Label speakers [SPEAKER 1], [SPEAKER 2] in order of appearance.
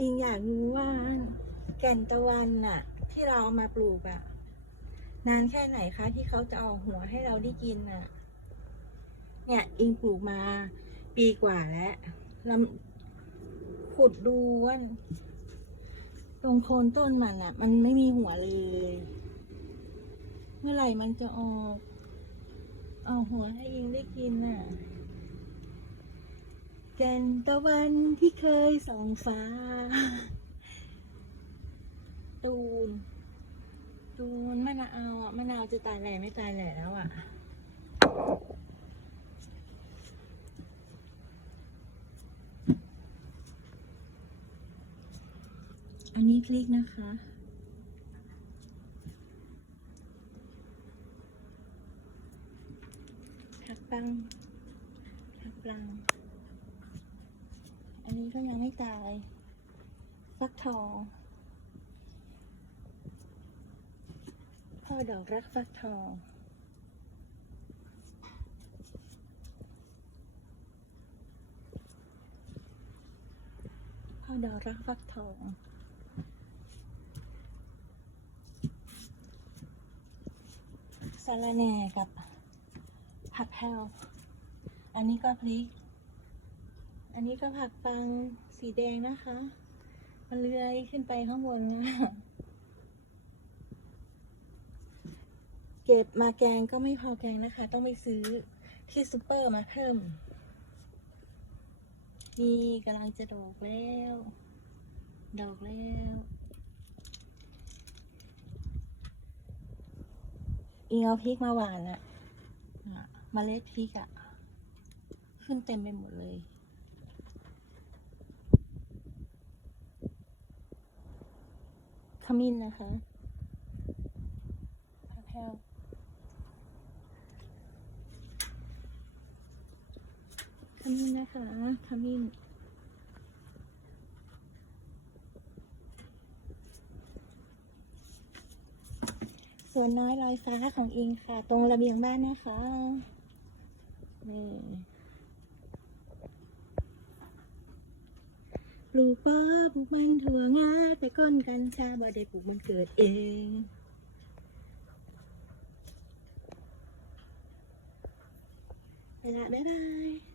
[SPEAKER 1] อิงอยากรู้ว่าแก่นตะวันน่ะ ที่เราเอามาปลูกอะนานแค่ไหนคะ ที่เขาจะเอาหัวให้เราได้กินน่ะ เนี่ย อิงปลูกมา ปีกว่าแล้วล้วขุดดูว่าตรงโคนต้นมันอะมันไม่มีหัวเลย เมื่อไหร่มันจะออก เอาหัวให้อิงได้กินน่ะ แก่นตะวันที่เคยส่องฟ้า ตูน ตูนมะนาวอะมะนาวจะตายแหล่ไม่ตายแหล่แล้วอะอันนี้พริกนะคะ ผักปังผักปัง อันนี้ก็ยังไม่ตาย ฟักทอง พ่อดอกรักฟักทองพ่อดอกรักฟักทองสาระแหน่กับผักแพรวอันนี้ก็พริก อันนี้ก็ผักปังสีแดงนะคะ มันเลื้อยขึ้นไปข้างบนนะเก็บมาแกงก็ไม่พอแกงนะคะ ต้องไปซื้อที่ซูเปอร์มาเพิ่ม นี่กำลังจะดอกแล้ว ดอกแล้ว อิงเอาพริกมาหวานอะอะเล็ดพริกอะขึ้นเต็มไปหมดเลย ขมิ้นนะคะแพรวขมิ้นนะคะขมิ้นส่วนน้อยลอยฟ้าของอิงค่ะ ตรงระเบียงบ้านนะคะนี่ ลูกป้อปลูกมันถั่วงาแต่ก้นกัญชาบ่ได้ปลูกมันเกิดเองไปละบ๊ายบาย